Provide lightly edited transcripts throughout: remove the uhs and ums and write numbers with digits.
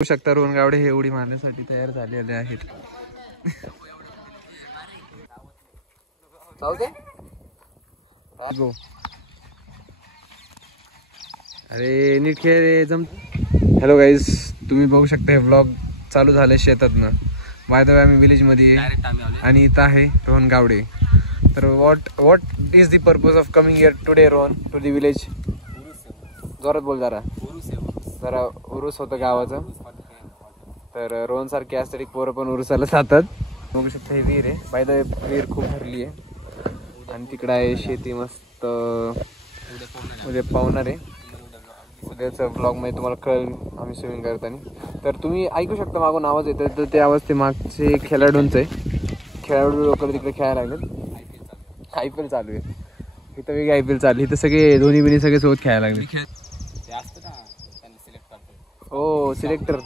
बघू शकता रोहन गावडे हे उडी मारण्यासाठी तयार झालेले आहेत. गो अरे नीट खेळ रे जम. हॅलो गाईज, तुम्ही बघू शकता हे व्लॉग चालू झाले शेतातनं. बाय द वे आम्ही विलेज मध्ये आणि इथं आहे रोहन गावडे. तर what is the purpose of coming here today Rohan to the village? जोरात बोल जरा. जरा उरूस होतं गावाचं. तर रोहन सारखे असतात पोरं पण उरुसाला जातात. बघू शकता हे विहीर आहे. बाय द वे विहीर खूप भरली आहे आणि तिकडं आहे शेती मस्त. उद्या पावणार आहे. उद्याचं ब्लॉगमध्ये तुम्हाला कळेल आम्ही स्विमिंग करताना. तर तुम्ही ऐकू शकता मागून आवाज येतो. तर ते आवाज ते मागचे खेळाडूंचं आहे. खेळाडू लोक तिकडे खेळायला लागलेत. IPL चालू आहे इथं. वेगळी IPL चालू इथं. सगळे धोनी बिनी सगळे सोबत खेळायला लागले. हो सिलेक्टर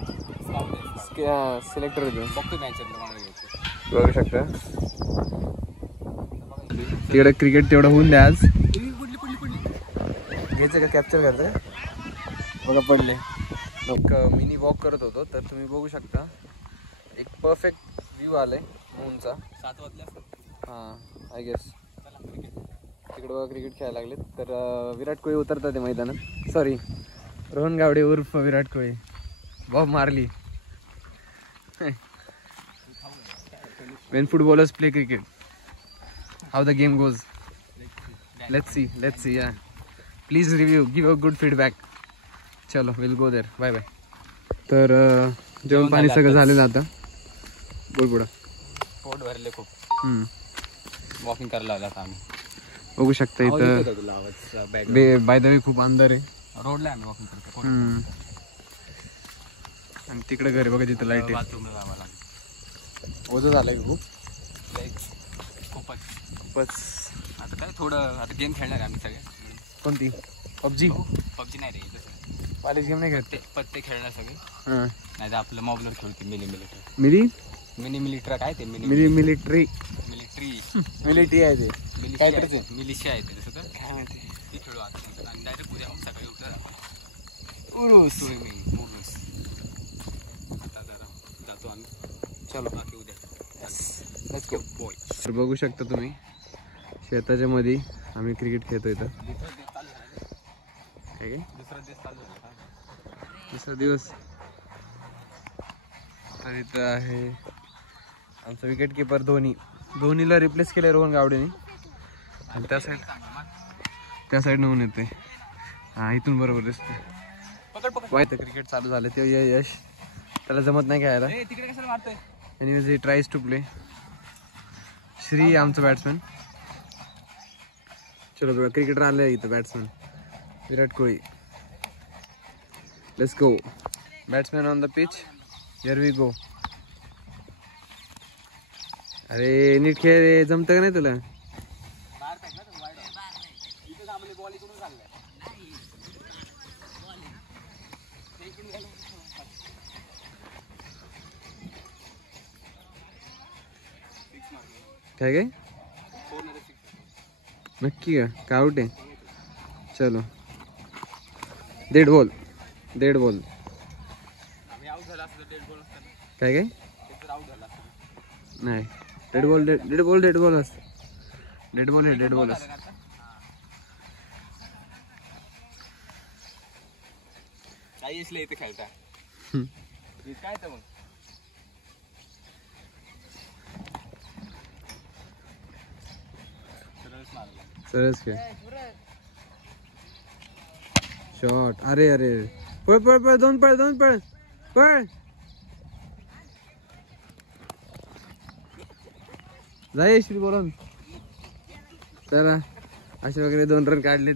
बघू शकता. तिकडे क्रिकेट तेवढं होऊन द्या. आज घ्यायचं का कॅप्चर करायचं बघा. पडले. मग मिनी वॉक करत होतो तर तुम्ही बघू शकता एक परफेक्ट व्ह्यू आलाय मूनचा. 7 वाजले हां आय गेस. तिकडे बघा क्रिकेट खेळायला लागलेत. तर विराट कोहली उतरतात ते मैदानात. सॉरी रोहन गावडे उर्फ विराट कोहली. बॉब मारली. When footballers play cricket, how the game goes? Let's see. Yeah, please review, give a good feedback. चलो we'll go there. Bye bye. तर जेवण पाणी सगळं झालेलं आता. बोल पुढं. पोट भरले खूप. वॉकिंग करायला लागला आम्ही. बघू शकता इथं. बाय द वे खूप अंधार आहे. रोडला आम्ही वॉकिंग करतो. आणि तिकडे घर बघा तिथं लाईट आहे. बाथरूमला जावं लागलं. ओझं झालंय खूप. खूपच. आता काय थोडं आता गेम खेळणार आहे आम्ही सगळे. कोणती? पबजी नाही रे. कॉलेज गेम नाही खेळते. पत्ते खेळणार सगळे. नाही तर आपलं मोबाईलवर खेळते. मिनी मिलिटरी काय ते? मिलिटरी आहे ते. मिलिशिया आहे ते. तसं तर काय माहिती ते खेळू आता. आणि डायरेक्ट उद्या सकाळी उठलं उरूस. आता जातो आम्ही. चलो बाकी उद्या. Let's go boy. तर बघू शकता तुम्ही शेताच्या मध्ये आम्ही क्रिकेट खेळतो इथं. काय दुसरा दिवस. तर इथं आहे आमचा विकेट किपर धोनीला रिप्लेस केलं रोहन गावडेने. आणि त्या साईडनं होऊन येते. हां इथून बरोबर दिसते. वाईट क्रिकेट चालू झालं ते यश त्याला जमत नाही खेळायला. Anyways he tries to play. Shri आमचं बॅट्समॅन. चलो बघा क्रिकेटर आले इथं. Batsman Virat Kohli. Let's go. Batsman on the pitch. Here we go. अरे नीट खेळ रे. जमतं का नाही तुला? काय नक्की का आउट आहे? चलो डेड बॉल. काय नाही. डेड बॉल असत. डेड बॉल असत. काही इथं खेळता काय तर मग सरस खेळ. शॉट. अरे पळ. दोन पळ. जाय श्री बोलून. चला असे वगैरे 2 रन काढलेत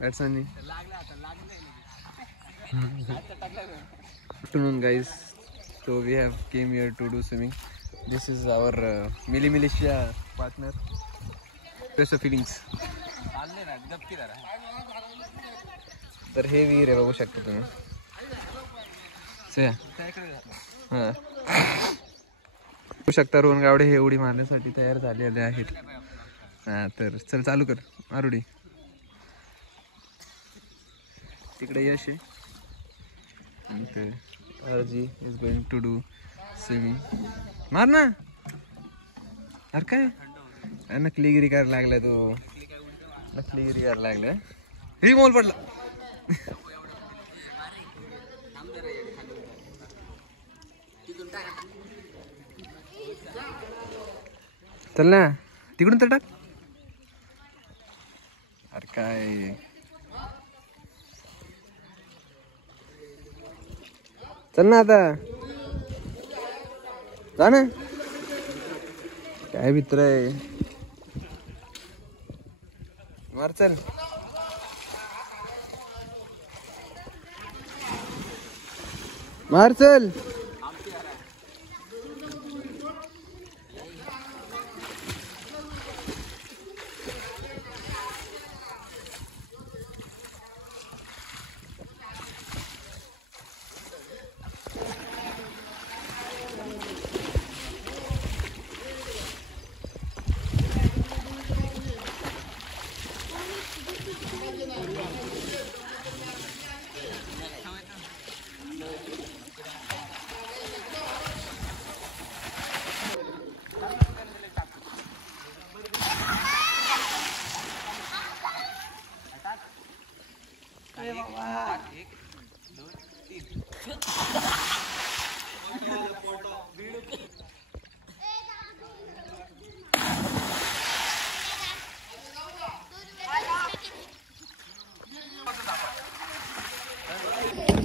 बॅट्समॅननी. Afternoon guys, so we have came here to do swimming. This is our militia partner. Best of feelings. तर हे विहीर आहे बघू शकता तुम्ही. हां बघू शकता रोहन गावडे हे उडी मारण्यासाठी तयार झालेले आहेत. हां तर चल चालू कर मारुडी. तिकडे यश आहे. RG is going to do swimming. मार ना अरे काय नकलीगिरी करायला लागलाय तो. नकलीगिरी करायला लागलाय. ही मोल पडला. चल ना तिकडून तर टाक. अरे काय चल ना आता जा ना. काय मित्र आहे मार चल. मार चल.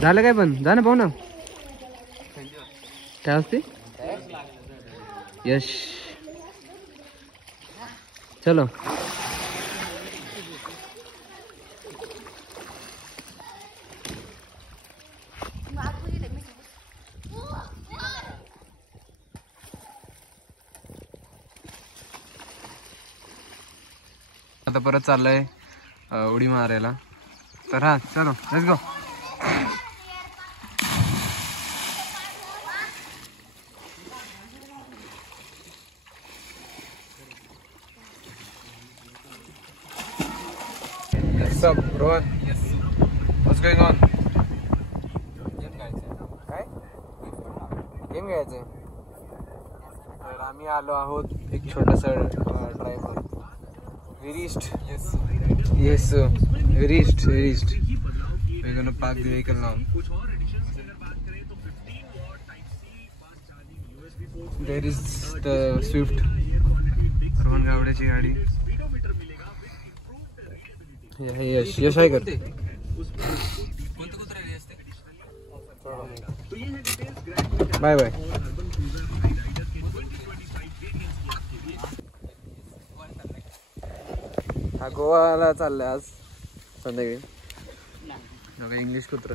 झालं काय पण जा ना पाहू ना काय असते. यश चलो. आता परत चाललंय उडी मारायला. तर हा चलो let's go. What's up, Rohan? Yes. What's going on? Game खेळायचं. काय गेम घ्यायचे. तर आम्ही आलो आहोत एक छोटंसं driver. We reached. Yes. Yes, we reached. We're gonna park the vehicle now. There is the Swift. Rohan गावड्याची गाडी. यश आहे कर. कोणतं कुत्रा रे असते. Bye bye. हा गोवाला चाललाय आज संध्याकाळी. इंग्लिश कुत्र.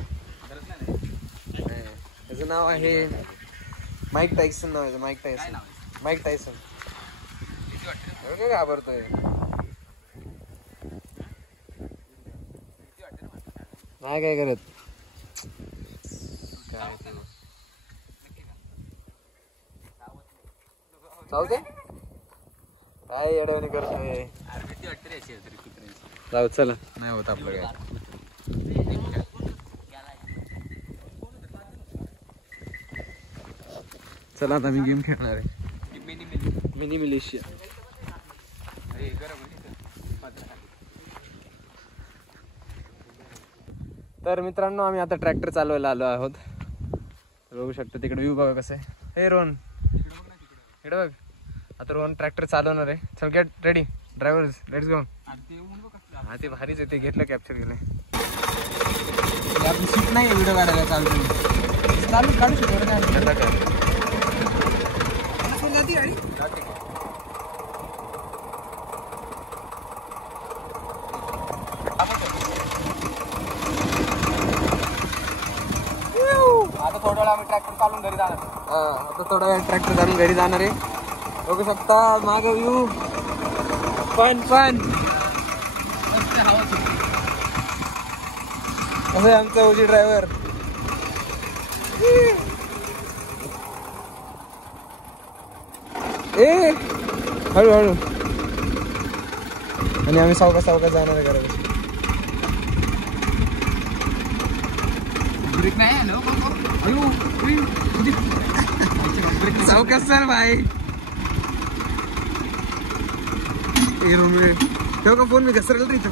त्याचं नाव आहे माईक टायसन. नाव आहे माईक टायसन. Mic Tyson. काय घाबरतोय. नाही काय करत. काय चालते काय येडवणी करतोय. भीती वाटते रे अशी तरी कुत्र्याची. जाऊ चला नाही होत आपलं काय. चला आता मी गेम खेळणार आहे. Mini militia. तर मित्रांनो आम्ही आता ट्रॅक्टर चालवायला आलो आहोत. बघू शकतो तिकडे व्ह्यू बघा कसं आहे. हे रोहन इकडे बघ. आता रोहन ट्रॅक्टर चालवणार आहे. चल get ready drivers let's go. हा ते भारीच आहे. ते घेतलं कॅप्चर केलं. आपली सीट नाही व्हिडिओ काढायला चालू काढू शकतो काय. आता थोड्या वेळा आम्ही ट्रॅक्टर चालून घरी जाणार. आता थोडा वेळ ट्रॅक्टर चालून घरी जाणार आहे. बघू शकता मागे व्ह्यू. फन कसं आहे आमचा ओजी ड्रायव्हर. ए हळूहळू. आणि आम्ही सावकाश जाणार आहे घरात. ब्रेक नाही चौकस सर भाई ठेव का फोन मी घसरल रे इथं.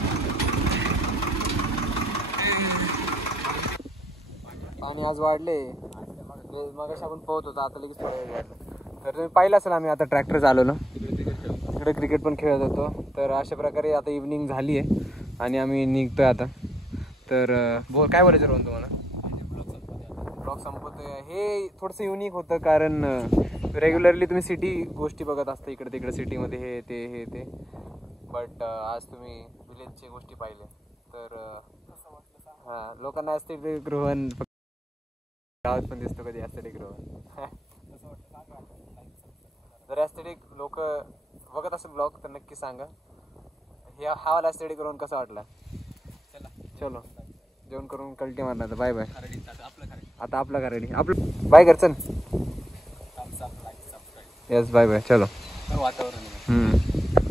पाणी आज वाढले मग आपण पोहत होतो आता लगेच थोडा वेळ वाढलं. तर तुम्ही पाहिलं असेल आम्ही आता ट्रॅक्टर चालवलं तिकडे क्रिकेट पण खेळत होतो. तर अशा प्रकारे आता इव्हनिंग झाली आहे आणि आम्ही निघतोय आता. तर काय बोलायचं रोहन तुम्हाला? ब्लॉग संपतोय. हे थोडंसं युनिक होतं कारण रेग्युलरली तुम्ही सिटी गोष्टी बघत असता इकडे तिकडे सिटीमध्ये हे ते बट आज तुम्ही विलेजच्या गोष्टी पाहिल्या तर हां लोकांना ॲस्थेटिक रोहन गावात पण दिसतो कधी ॲस्थेटिक रोहन. जर ॲस्थेटिक लोक बघत असेल ब्लॉग तर नक्की सांगा हा वाला ॲस्थेटिक रोहन कसा वाटला. चलो जेवण करून कल्टी मारणार. Bye bye. आता आपलं खरेडी आपलं बाय कर चल. Yes bye bye. चलो वातावरण